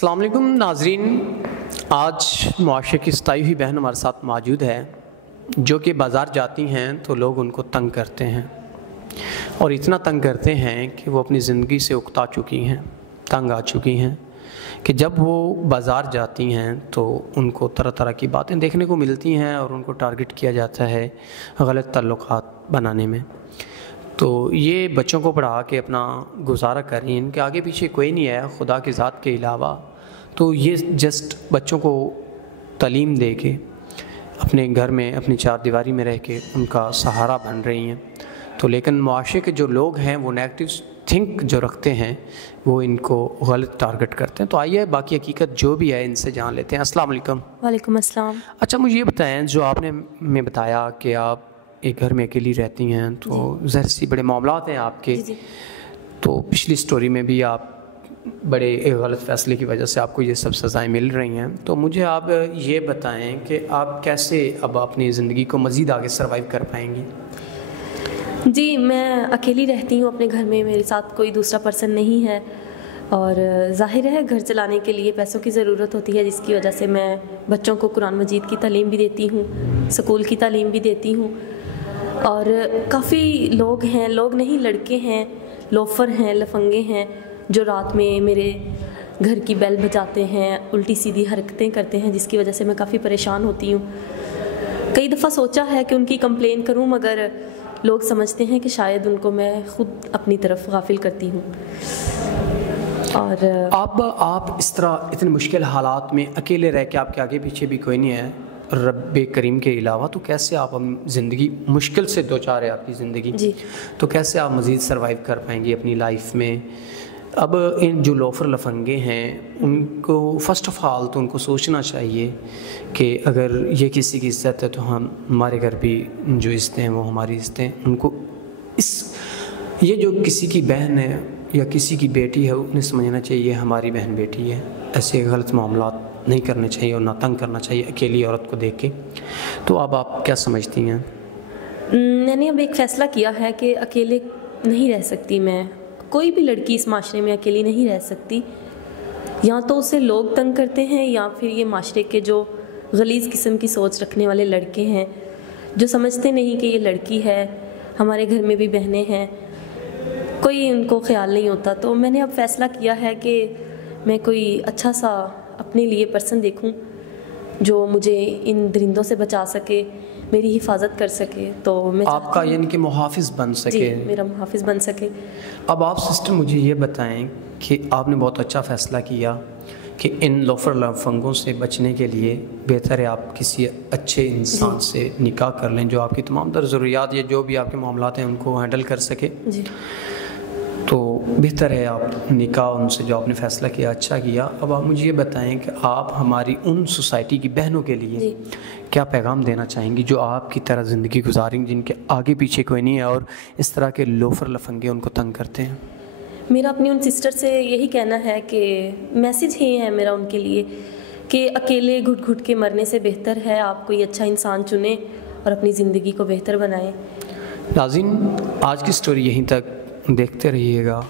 अस्सलाम वालेकुम नाज़रीन, आज मुआशरे की सताई हुई बहन हमारे साथ मौजूद है जो कि बाज़ार जाती हैं तो लोग उनको तंग करते हैं और इतना तंग करते हैं कि वो अपनी ज़िंदगी से उकता चुकी हैं, तंग आ चुकी हैं कि जब वो बाज़ार जाती हैं तो उनको तरह तरह की बातें देखने को मिलती हैं और उनको टारगेट किया जाता है गलत ताल्लुकात बनाने में। तो ये बच्चों को पढ़ा के अपना गुजारा कर रही हैं, इनके आगे पीछे कोई नहीं है खुदा की ज़ात के अलावा। तो ये जस्ट बच्चों को तालीम दे के अपने घर में अपनी चार दीवारी में रह के उनका सहारा बन रही हैं। तो लेकिन मुआशरे के जो लोग हैं वो नेगेटिव थिंक जो रखते हैं वो इनको गलत टारगेट करते हैं। तो आइए बाकी हकीकत जो भी है इनसे जान लेते हैं। अस्सलाम वालेकुम। वालेकुम अस्सलाम। अच्छा, मुझे ये बताएं, जो आपने मैं बताया कि आप एक घर में अकेली रहती हैं तो ज़ाहिर सी बड़े मामलात हैं आपके। जी। तो पिछली स्टोरी में भी आप बड़े एक गलत फ़ैसले की वजह से आपको ये सब सज़ाएं मिल रही हैं। तो मुझे आप ये बताएं कि आप कैसे अब अपनी ज़िंदगी को मज़ीद आगे सर्वाइव कर पाएंगी? जी, मैं अकेली रहती हूँ अपने घर में, मेरे साथ कोई दूसरा पर्सन नहीं है और ज़ाहिर है घर चलाने के लिए पैसों की ज़रूरत होती है, जिसकी वजह से मैं बच्चों को कुरान मजीद की तालीम भी देती हूँ, स्कूल की तालीम भी देती हूँ। और काफ़ी लोग हैं, लोग नहीं लड़के हैं, लोफर हैं, लफंगे हैं जो रात में मेरे घर की बेल बजाते हैं, उल्टी सीधी हरकतें करते हैं, जिसकी वजह से मैं काफ़ी परेशान होती हूँ। कई दफ़ा सोचा है कि उनकी कंप्लेन करूँ, मगर लोग समझते हैं कि शायद उनको मैं ख़ुद अपनी तरफ गाफिल करती हूँ। और आप इस तरह इतने मुश्किल हालात में अकेले रह के, आपके आगे पीछे भी कोई नहीं है रब्बे करीम के अलावा, तो कैसे आप ज़िंदगी मुश्किल से दो चार है आपकी ज़िंदगी जी, तो कैसे आप मज़ीद सर्वाइव कर पाएंगी अपनी लाइफ में? अब इन जो लोफर लफंगे हैं उनको फ़र्स्ट ऑफ़ ऑल तो उनको सोचना चाहिए कि अगर ये किसी की इज़्ज़त है तो हमारे घर भी जो इज़्ज़तें हैं वो हमारी इज़्ज़तें हैं। उनको ये जो किसी की बहन है या किसी की बेटी है उन्हें समझना चाहिए हमारी बहन बेटी है। ऐसे गलत मामलात नहीं करने चाहिए और ना तंग करना चाहिए अकेली औरत को देख के। तो अब आप क्या समझती हैं? मैंने अब एक फ़ैसला किया है कि अकेले नहीं रह सकती मैं। कोई भी लड़की इस माशरे में अकेली नहीं रह सकती। या तो उसे लोग तंग करते हैं या फिर ये माशरे के जो गलीज़ किस्म की सोच रखने वाले लड़के हैं जो समझते नहीं कि ये लड़की है, हमारे घर में भी बहनें हैं, कोई उनको ख्याल नहीं होता। तो मैंने अब फ़ैसला किया है कि मैं कोई अच्छा सा अपने लिए पर्सन देखूं जो मुझे इन दरिंदों से बचा सके, मेरी हिफाजत कर सके। तो मैं आपका यानी कि मुहाफ़िज़ बन सके। जी, मेरा मुहाफ़िज़ बन सके। अब आप सिस्टर मुझे ये बताएं कि आपने बहुत अच्छा फ़ैसला किया कि इन लोफर लफंगों से बचने के लिए बेहतर है आप किसी अच्छे इंसान से निकाह कर लें जो आपकी तमाम तर ज़रूरियात या जो भी आपके मामलात हैं उनको हैंडल कर सके। जी, तो बेहतर है आप निकाह उनसे जो आपने फ़ैसला किया अच्छा किया। अब आप मुझे ये बताएं कि आप हमारी उन सोसाइटी की बहनों के लिए क्या पैगाम देना चाहेंगी जो आपकी तरह ज़िंदगी गुजारेंगी, जिनके आगे पीछे कोई नहीं है और इस तरह के लोफर लफंगे उनको तंग करते हैं? मेरा अपनी उन सिस्टर से यही कहना है कि मैसेज ही है मेरा उनके लिए कि अकेले घुट घुट के मरने से बेहतर है आप कोई अच्छा इंसान चुनें और अपनी ज़िंदगी को बेहतर बनाएं। नाज़रीन, आज की स्टोरी यहीं तक, देखते रहिएगा।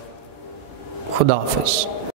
खुदा हाफ़िज़।